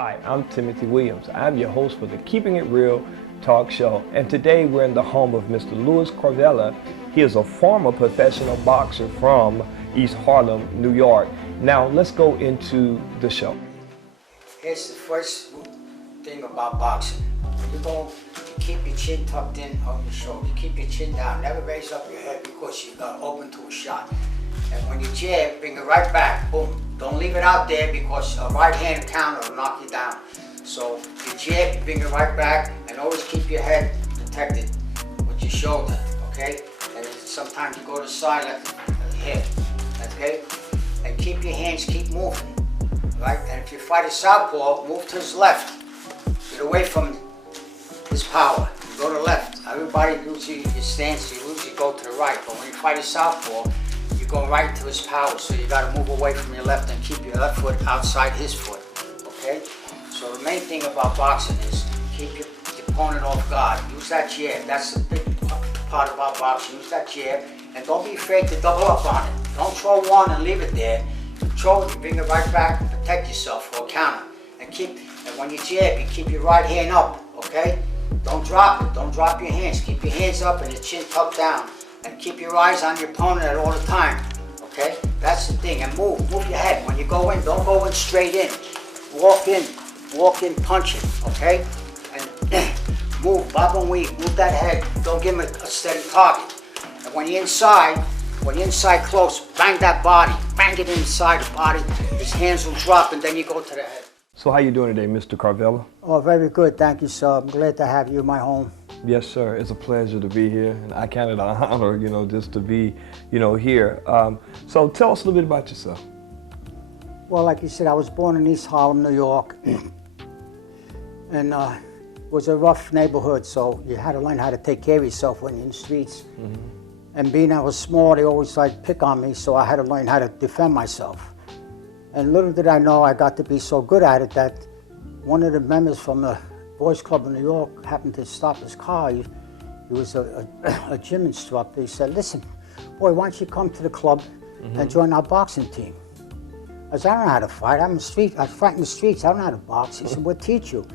Hi, I'm Timothy Williams. I'm your host for the Keeping It Real talk show. And today we're in the home of Mr. Louis Caravella. He is a former professional boxer from East Harlem, New York. Now let's go into the show. Here's the first thing about boxing. You keep your chin tucked in on your shoulder. You keep your chin down. Never raise up your head because you got open to a shot. And when you jab, bring it right back. Boom. Don't leave it out there because a right hand counter will knock you down. So you jab, you bring it right back, and always keep your head protected with your shoulder, okay? And sometimes you go to the side like the hip, okay? And keep your hands, keep moving, right? And if you fight a southpaw, move to his left. Get away from his power. You go to the left. Everybody usually, your stance, you usually go to the right. But when you fight a southpaw, you go right to his power. So you got to move away from your left and keep your left foot outside his foot, okay? So the main thing about boxing is keep your opponent off guard. Use that jab. That's the big part about boxing. Use that jab. And don't be afraid to double up on it. Don't throw one and leave it there. Throw it, bring it right back, and protect yourself for a counter. And when you jab, you keep your right hand up, okay? Don't drop it. Don't drop your hands. Keep your hands up and your chin tucked down. And keep your eyes on your opponent at all the time, okay? That's the thing. And move your head. When you go in, don't go in straight in. Walk in, punch it, okay? And move, bob and weave, move that head. Don't give him a steady target. And when you're inside close, bang that body. Bang it inside the body. His hands will drop and then you go to the head. So how you doing today, Mr. Caravella? Oh, very good. Thank you, sir. I'm glad to have you in my home. Yes, sir. It's a pleasure to be here, and I count it an honor, just to be, here. So tell us a little bit about yourself. Well, like you said, I was born in East Harlem, New York, and it was a rough neighborhood, so you had to learn how to take care of yourself when you're in the streets. Mm-hmm. And being I was small, they always like pick on me, so I had to learn how to defend myself. And little did I know, I got to be so good at it that one of the members from the Boys Club in New York happened to stop his car. He was a gym instructor. He said, "Listen, boy, why don't you come to the club and join our boxing team?" I said, "I don't know how to fight. I fight in the streets. I don't know how to box." He said, "We'll teach you."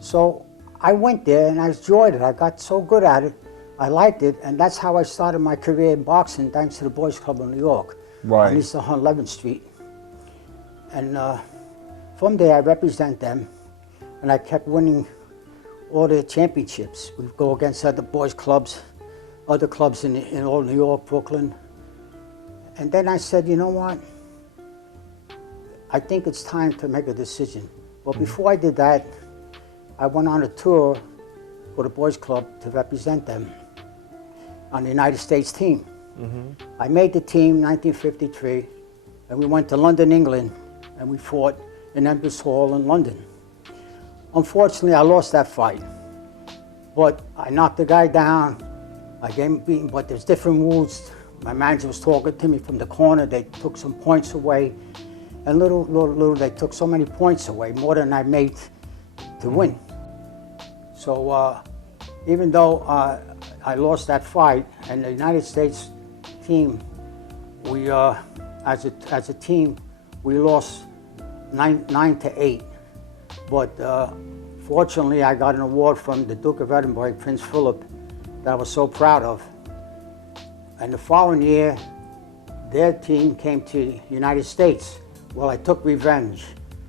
So I went there and I enjoyed it. I got so good at it. I liked it, and that's how I started my career in boxing, thanks to the Boys Club in New York, on East 11th Street. And from there, I represent them, and I kept winning all the championships. We'd go against other boys clubs, other clubs in all New York, Brooklyn. And then I said, you know what? I think it's time to make a decision. Well, before I did that, I went on a tour for the boys club to represent them on the United States team. Mm-hmm. I made the team in 1953, and we went to London, England, and we fought in Empress Hall in London. Unfortunately, I lost that fight, but I knocked the guy down. I gave him beaten, but there's different rules. My manager was talking to me from the corner. They took some points away, and little, they took so many points away, more than I made to win. So even though I lost that fight, and the United States team, we as a team, we lost 9-8. But fortunately, I got an award from the Duke of Edinburgh, Prince Philip, that I was so proud of. And the following year, their team came to the United States. Well, I took revenge.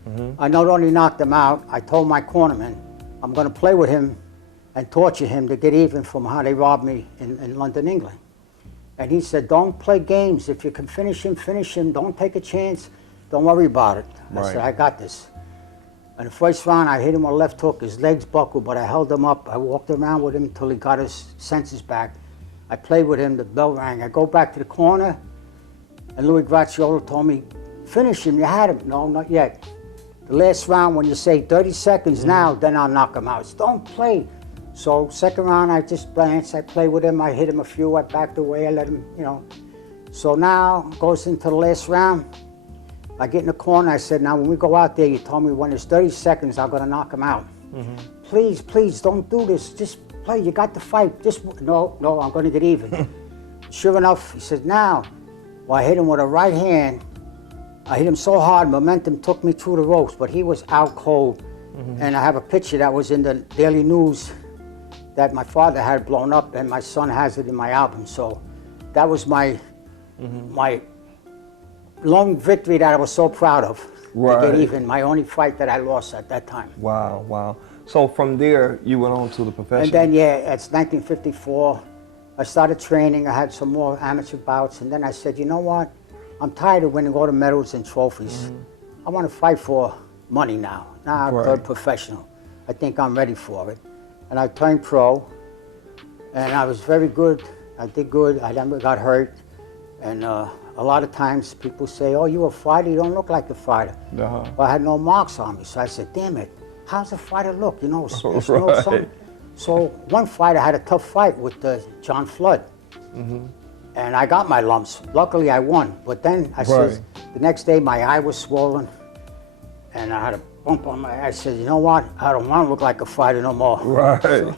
Mm-hmm. I not only knocked them out, I told my cornerman, I'm going to play with him and torture him to get even from how they robbed me in London, England. And he said, don't play games. If you can finish him, finish him. Don't take a chance. Don't worry about it. I said, I got this. In the first round, I hit him with a left hook. His legs buckled, but I held him up. I walked around with him until he got his senses back. I played with him. The bell rang. I go back to the corner, and Louis Graziolo told me, finish him. You had him. No, not yet. The last round, when you say 30 seconds now, then I'll knock him out. It's, don't play. So second round, I just glanced. I played with him. I hit him a few. I backed away. I let him, So now, goes into the last round. I get in the corner, I said, now when we go out there, you told me when there's 30 seconds, I'm gonna knock him out. Mm-hmm. Please, don't do this. Just play, you got to fight. No, I'm gonna get even. Sure enough, he said, now. Well, I hit him with a right hand. I hit him so hard, momentum took me through the ropes, but he was out cold. and I have a picture that was in the Daily News that my father had blown up, and my son has it in my album. So that was my long victory that I was so proud of. Right. To get even, my only fight that I lost at that time. Wow, wow. So from there, you went on to the professional? And then, yeah, it's 1954. I started training. I had some more amateur bouts, and then I said, you know what? I'm tired of winning all the medals and trophies. I want to fight for money now. Now I'm a professional. I think I'm ready for it. And I turned pro, and I was very good. I did good. I never got hurt. And a lot of times people say, oh, you're a fighter, you don't look like a fighter. But I had no marks on me. So I said, damn it, how's a fighter look? You know, there's no something. So one fight, I had a tough fight with John Flood. And I got my lumps. Luckily, I won. But then I said, the next day, my eye was swollen. And I had a bump on my eye. I said, you know what? I don't want to look like a fighter no more. So,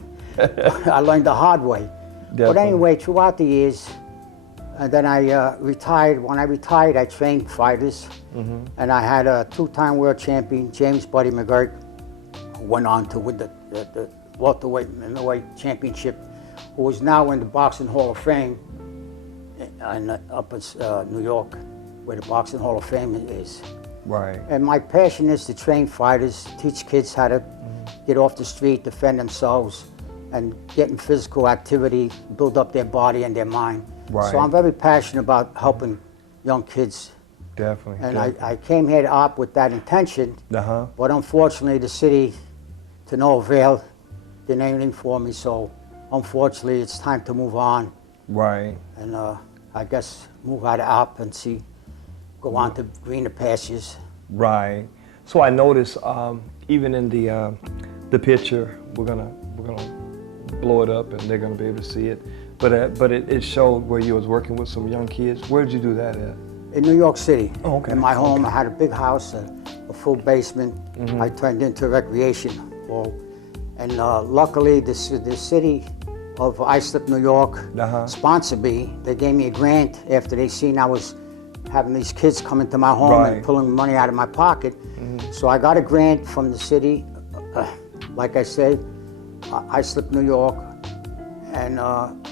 I learned the hard way. But anyway, throughout the years, and then I retired. When I retired, I trained fighters. And I had a two-time world champion, James Buddy McGurk, who went on to win the welterweight and middleweight championship, who is now in the Boxing Hall of Fame up in New York, where the Boxing Hall of Fame is. Right. And my passion is to train fighters, teach kids how to get off the street, defend themselves, and get in physical activity, build up their body and their mind. Right. So I'm very passionate about helping young kids. Definitely. And I came here to op with that intention, but unfortunately the city, to no avail, didn't anything for me, so unfortunately it's time to move on. Right. And I guess move out of op and go on to greener pastures. Right. So I noticed even in the picture, we're gonna blow it up and they're gonna be able to see it. But it showed where you was working with some young kids. Where did you do that at? In New York City. Oh, okay. In my home, I had a big house, a full basement. I turned into a recreation hall. And luckily, the city of Islip, New York, sponsored me. They gave me a grant after they seen I was having these kids come into my home and pulling money out of my pocket. So I got a grant from the city, like I said, Islip, New York. And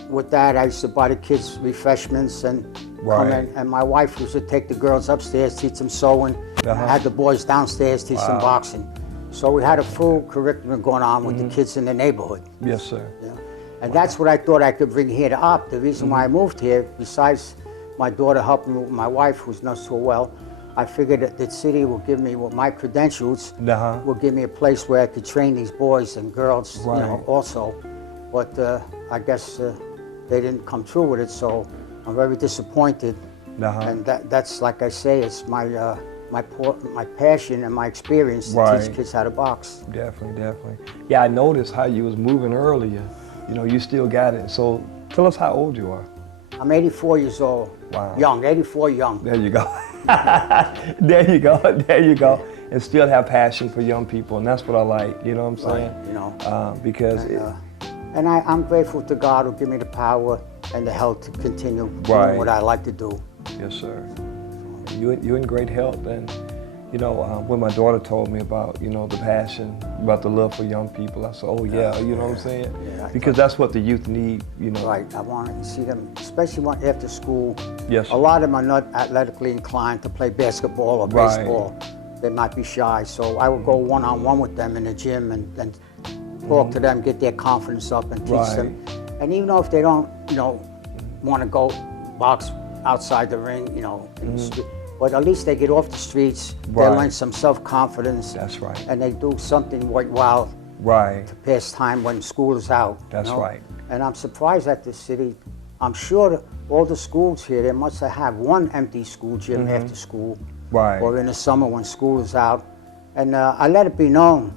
with that, I used to buy the kids refreshments and come in. And my wife used to take the girls upstairs, teach them sewing. I had the boys downstairs, teach them boxing. So we had a full curriculum going on with the kids in the neighborhood. Yes, sir. Yeah. And that's what I thought I could bring here to op. The reason why I moved here, besides my daughter helping me with my wife, who's not so well, I figured that the city will give me, with my credentials, will give me a place where I could train these boys and girls, you know, also. But I guess they didn't come through with it, so I'm very disappointed. And that's, like I say, it's my passion and my experience to teach kids how to box. Definitely, definitely. Yeah, I noticed how you was moving earlier. You know, you still got it. So tell us how old you are. I'm 84 years old. Wow. Young, 84 young. There you go. There you go. There you go. And still have passion for young people, and that's what I like. You know what I'm saying? You know. Because. And I'm grateful to God who give me the power and the health to continue doing what I like to do. Yes, sir. You're in great health, and you know when my daughter told me about the passion, about the love for young people, I said, oh yeah, you know what I'm saying? Yeah, because that's what the youth need, you know. Right. I want to see them, especially after school. Yes, sir. A lot of them are not athletically inclined to play basketball or baseball. They might be shy, so I would go one-on-one with them in the gym and talk to them, get their confidence up, and teach them. And even though if they don't, want to go box outside the ring, in the street, but at least they get off the streets. They learn some self-confidence. That's right. And they do something worthwhile. To pass time when school is out. That's right. And I'm surprised at the city. I'm sure that all the schools here, they must have one empty school gym after school. Or in the summer when school is out. And I let it be known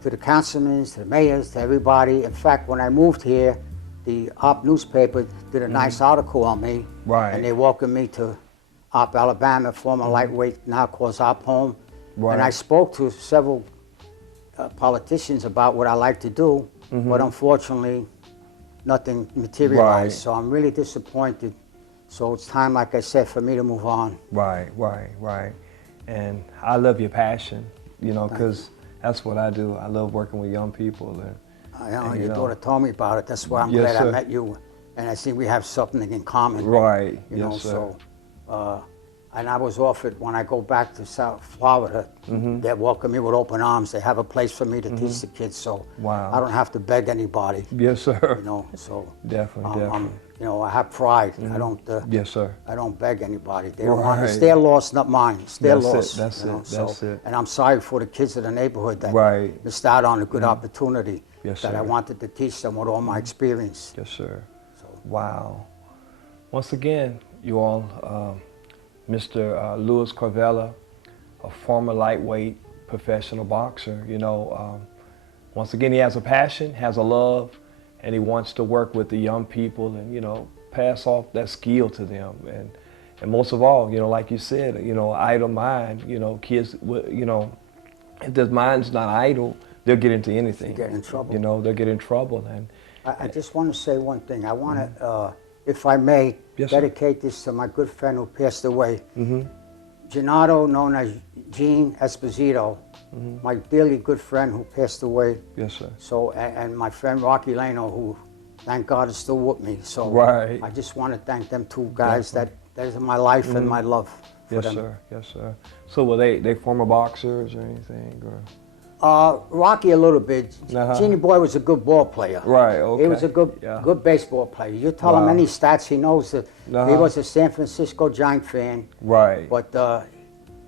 to the councilmen, to the mayors, to everybody. In fact, when I moved here, the Op newspaper did a nice article on me. And they welcomed me to Op Alabama, former lightweight, now called Op Home. And I spoke to several politicians about what I like to do, but unfortunately, nothing materialized. So I'm really disappointed. So it's time, like I said, for me to move on. Right. And I love your passion, because That's what I do. I love working with young people. And Your daughter told me about it. That's why I'm Yes, glad sir. I met you. And I see we have something in common. Right. You Yes, know, sir. so, and I was offered when I go back to South Florida, they welcome me with open arms. They have a place for me to teach the kids, so Wow. I don't have to beg anybody. Yes, sir. You know, so Definitely, definitely. you know, I have pride. I don't. Yes, sir. I don't beg anybody. They don't want. It's Right. their loss, not mine. It's their That's it, loss. that's you know, it, that's it. And I'm sorry for the kids of the neighborhood that Right. missed out on a good opportunity Yes, that I sir. wanted to teach them with all my experience. Yes, sir. So, Wow. Once again, you all, Mr. Louis Caravella, a former lightweight professional boxer, you know, once again, he has a passion, has a love, and he wants to work with the young people and, you know, pass off that skill to them. And most of all, you know, like you said, you know, idle mind, you know, kids, you know, if their mind's not idle, they'll get into anything. They get in trouble. You know, they'll get in trouble. And I just want to say one thing. I want to, if I may, Yes, sir. dedicate this to my good friend who passed away. Gennaro, known as Gene Esposito, my dearly good friend who passed away. yes, sir. So, and my friend Rocky Leno, who, thank God, is still with me. So, Right. I just want to thank them two guys. That is my life and my love for Yes, them. sir. Yes, sir. So were they former boxers or anything? Or? Rocky a little bit. Uh-huh. Genie Boy was a good ball player. Right, okay. He was a good Yeah. good baseball player. You tell him Wow. any stats, he knows that. He Uh-huh. was a San Francisco Giant fan. Right. But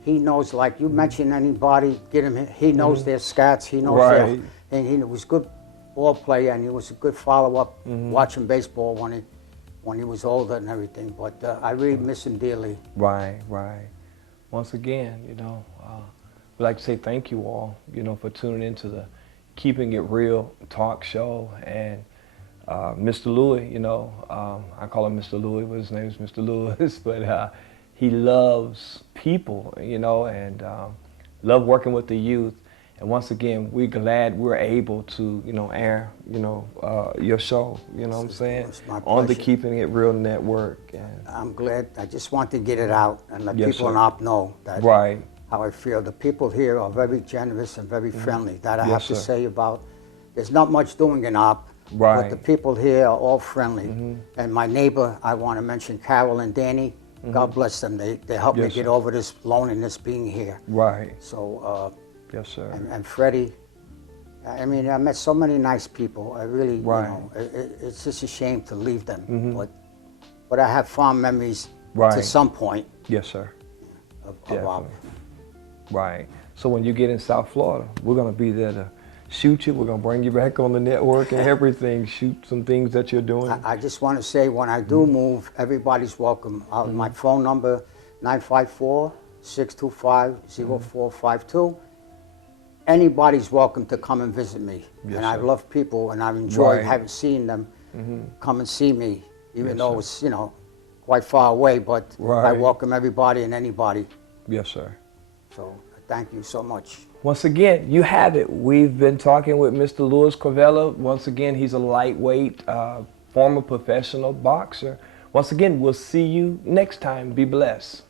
he knows, like you mention anybody, get him. He knows their stats. He knows Right. and he was a good ball player, and he was a good follow-up watching baseball when he was older and everything. But I really miss him dearly. Right, right. Once again, you know, we'd like to say thank you all, you know, for tuning into the Keeping It Real talk show. And Mr. Louis, you know, I call him Mr. Louis, but his name is Mr. Louis, but he loves people, you know, and love working with the youth. And once again, we're glad we're able to, you know, air, you know, your show, you know what I'm saying? It's my On the pleasure. Keeping It Real network. And I'm glad. I just want to get it out and let Yes, people sir. in Op know that right, how I feel. The people here are very generous and very friendly. That I Yes, have to sir. say about. There's not much doing in Op, but Right. the people here are all friendly. And my neighbor, I want to mention Carol and Danny. God bless them. They helped me Yes, get sir. over this loneliness being here. right. So, Yes, sir. and Freddie. I mean, I met so many nice people. I really, Right. you know, it's just a shame to leave them. But I have fond memories Right. to some point Yes, sir. of Op. Definitely. Right. So when you get in South Florida, we're going to be there to shoot you. We're going to bring you back on the network and everything, shoot some things that you're doing. I just want to say, when I do move, everybody's welcome. My phone number, 954-625-0452. Anybody's welcome to come and visit me. Yes, And I sir. love people, and I've enjoyed Right. having seen them come and see me, even Yes, though sir. it's, you know, quite far away, but I Right. welcome everybody and anybody. Yes, sir. So thank you so much. Once again, you have it. We've been talking with Mr. Louis Caravella. Once again, he's a lightweight, former professional boxer. Once again, we'll see you next time. Be blessed.